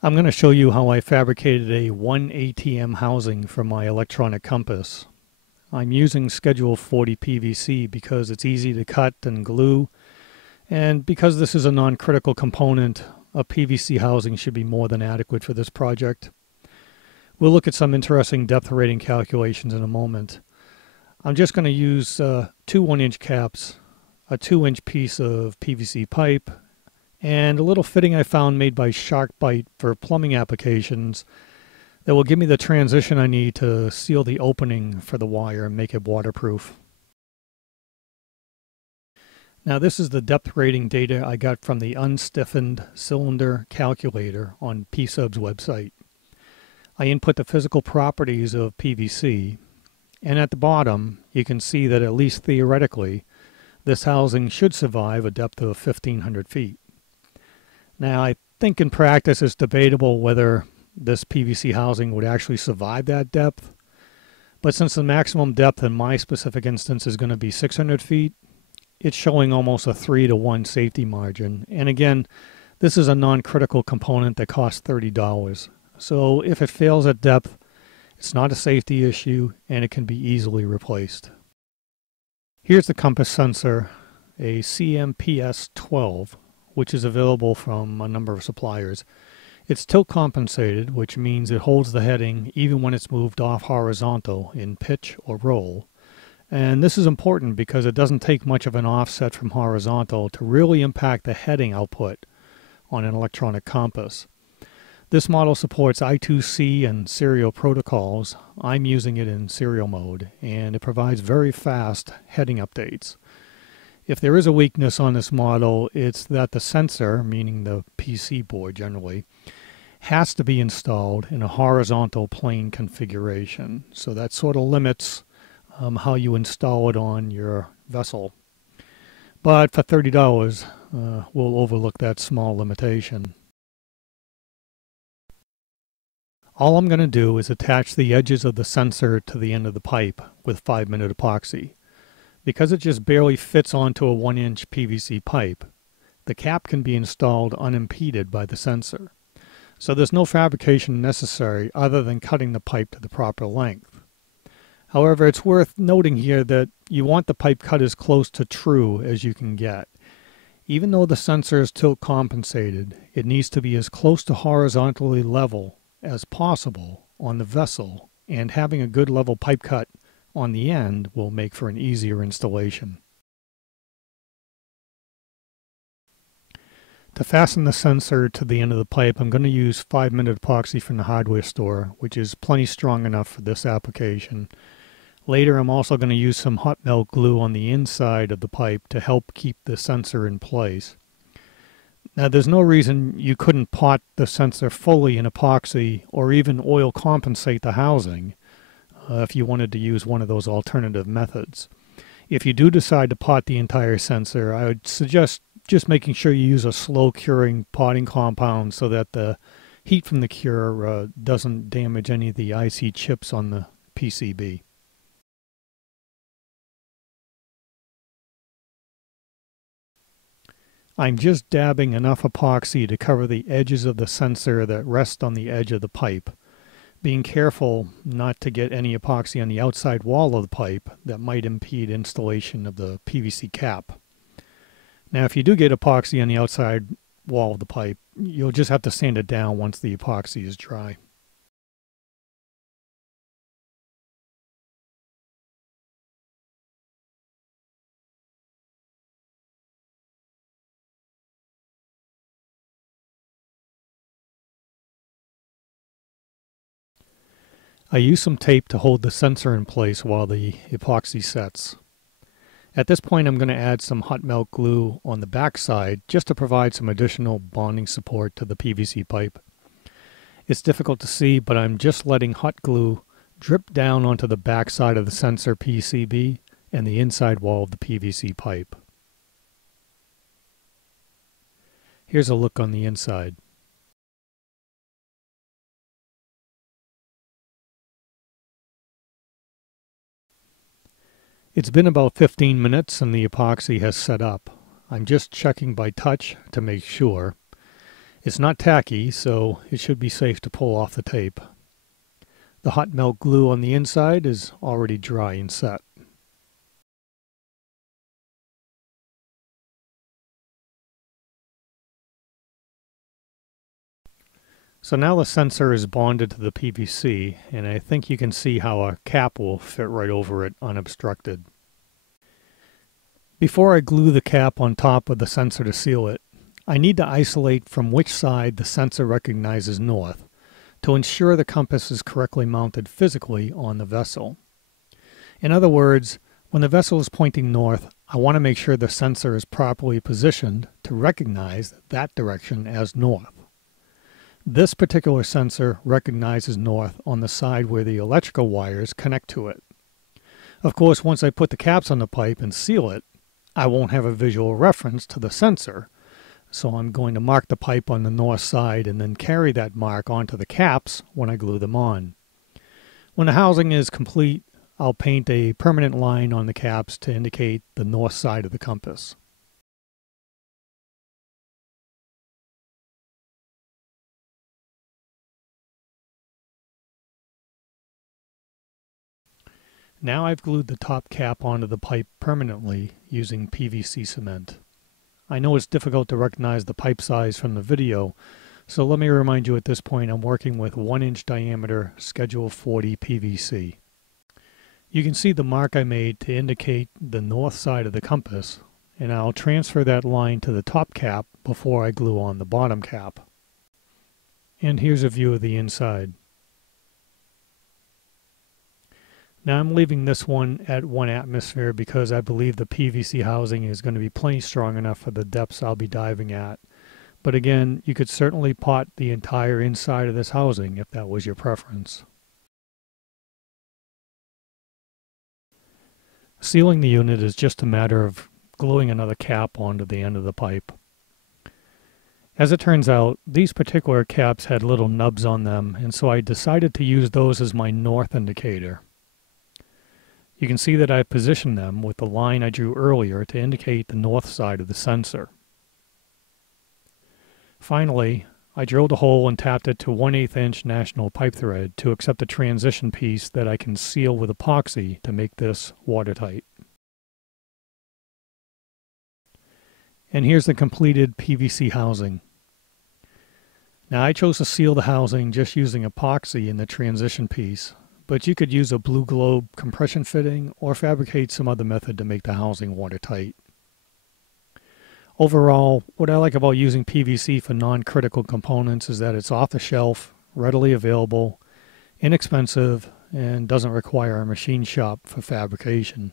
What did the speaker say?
I'm going to show you how I fabricated a 1 ATM housing for my electronic compass. I'm using Schedule 40 PVC because it's easy to cut and glue, and because this is a non-critical component, a PVC housing should be more than adequate for this project. We'll look at some interesting depth rating calculations in a moment. I'm just going to use two 1-inch caps, a 2-inch piece of PVC pipe, and a little fitting I found made by SharkBite for plumbing applications that will give me the transition I need to seal the opening for the wire and make it waterproof. Now this is the depth rating data I got from the unstiffened cylinder calculator on PSUB's website. I input the physical properties of PVC, and at the bottom you can see that at least theoretically this housing should survive a depth of 1,500 feet. Now I think in practice it's debatable whether this PVC housing would actually survive that depth, but since the maximum depth in my specific instance is going to be 600 feet, it's showing almost a 3-to-1 safety margin. And again, this is a non-critical component that costs $30. So if it fails at depth, it's not a safety issue and it can be easily replaced. Here's the compass sensor, a CMPS-12, which is available from a number of suppliers. It's tilt compensated, which means it holds the heading even when it's moved off horizontal in pitch or roll. And this is important because it doesn't take much of an offset from horizontal to really impact the heading output on an electronic compass. This model supports I2C and serial protocols. I'm using it in serial mode, and it provides very fast heading updates. If there is a weakness on this model, it's that the sensor, meaning the PC board generally, has to be installed in a horizontal plane configuration. So that sort of limits how you install it on your vessel. But for $30, we'll overlook that small limitation. All I'm going to do is attach the edges of the sensor to the end of the pipe with 5-minute epoxy. Because it just barely fits onto a 1-inch PVC pipe, the cap can be installed unimpeded by the sensor. So there's no fabrication necessary other than cutting the pipe to the proper length. However, it's worth noting here that you want the pipe cut as close to true as you can get. Even though the sensor is tilt compensated, it needs to be as close to horizontally level as possible on the vessel, and having a good level pipe cut on the end will make for an easier installation. To fasten the sensor to the end of the pipe, I'm going to use 5-minute epoxy from the hardware store, which is plenty strong enough for this application. Later, I'm also going to use some hot melt glue on the inside of the pipe to help keep the sensor in place. Now, there's no reason you couldn't pot the sensor fully in epoxy or even oil compensate the housing if you wanted to use one of those alternative methods. If you do decide to pot the entire sensor, I would suggest just making sure you use a slow curing potting compound so that the heat from the cure doesn't damage any of the IC chips on the PCB. I'm just dabbing enough epoxy to cover the edges of the sensor that rest on the edge of the pipe, being careful not to get any epoxy on the outside wall of the pipe that might impede installation of the PVC cap. Now, if you do get epoxy on the outside wall of the pipe, you'll just have to sand it down once the epoxy is dry. I use some tape to hold the sensor in place while the epoxy sets. At this point, I'm going to add some hot melt glue on the back side just to provide some additional bonding support to the PVC pipe. It's difficult to see, but I'm just letting hot glue drip down onto the back side of the sensor PCB and the inside wall of the PVC pipe. Here's a look on the inside. It's been about 15 minutes and the epoxy has set up. I'm just checking by touch to make sure. It's not tacky, so it should be safe to pull off the tape. The hot melt glue on the inside is already dry and set. So now the sensor is bonded to the PVC, and I think you can see how a cap will fit right over it unobstructed. Before I glue the cap on top of the sensor to seal it, I need to isolate from which side the sensor recognizes north to ensure the compass is correctly mounted physically on the vessel. In other words, when the vessel is pointing north, I want to make sure the sensor is properly positioned to recognize that direction as north. This particular sensor recognizes north on the side where the electrical wires connect to it. Of course, once I put the caps on the pipe and seal it, I won't have a visual reference to the sensor, so I'm going to mark the pipe on the north side and then carry that mark onto the caps when I glue them on. When the housing is complete, I'll paint a permanent line on the caps to indicate the north side of the compass. Now I've glued the top cap onto the pipe permanently using PVC cement. I know it's difficult to recognize the pipe size from the video, so let me remind you at this point I'm working with 1-inch diameter Schedule 40 PVC. You can see the mark I made to indicate the north side of the compass, and I'll transfer that line to the top cap before I glue on the bottom cap. And here's a view of the inside. Now I'm leaving this one at 1 atmosphere because I believe the PVC housing is going to be plenty strong enough for the depths I'll be diving at. But again, you could certainly pot the entire inside of this housing if that was your preference. Sealing the unit is just a matter of gluing another cap onto the end of the pipe. As it turns out, these particular caps had little nubs on them, and so I decided to use those as my north indicator. You can see that I've positioned them with the line I drew earlier to indicate the north side of the sensor. Finally, I drilled a hole and tapped it to 1/8 inch national pipe thread to accept a transition piece that I can seal with epoxy to make this watertight. And here's the completed PVC housing. Now I chose to seal the housing just using epoxy in the transition piece, but you could use a blue globe compression fitting or fabricate some other method to make the housing watertight. Overall, what I like about using PVC for non-critical components is that it's off the shelf, readily available, inexpensive, and doesn't require a machine shop for fabrication.